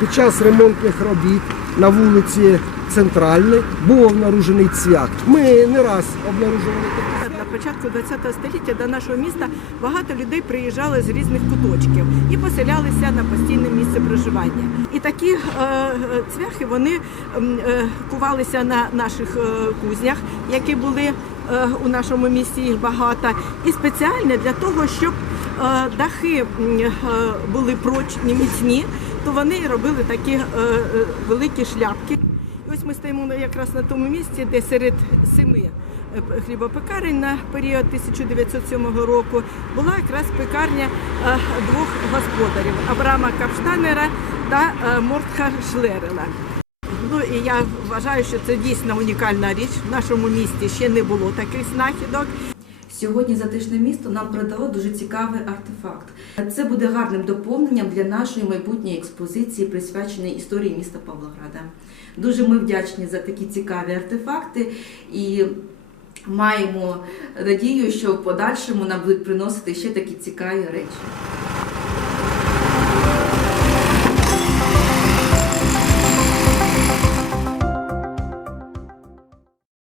Під час ремонтних робіт на вулиці Центральній був обнаружений цвях. Ми не раз обнаружували такі На початку ХХ століття до нашого міста багато людей приїжджали з різних куточків і поселялися на постійне місце проживання. І такі е, е, цвяхи вони е, кувалися на наших е, кузнях, які були е, у нашому місті їх багато, і спеціально для того, щоб е, дахи були прочні, міцні, то вони робили такі е, е, великі шляпки. І ось ми стоїмо якраз на тому місці, де серед семи е, хлібопекарень на період 1907 року була якраз пекарня е, двох господарів Абрама Капштанера та е, Мортха Шлерела. Ну і я вважаю, що це дійсно унікальна річ. В нашому місті ще не було таких знахідок. Сьогодні затишне місто нам передало дуже цікавий артефакт. Це буде гарним доповненням для нашої майбутньої експозиції, присвяченої історії міста Павлограда. Дуже ми вдячні за такі цікаві артефакти і маємо надію, що в подальшому нам будуть приносити ще такі цікаві речі.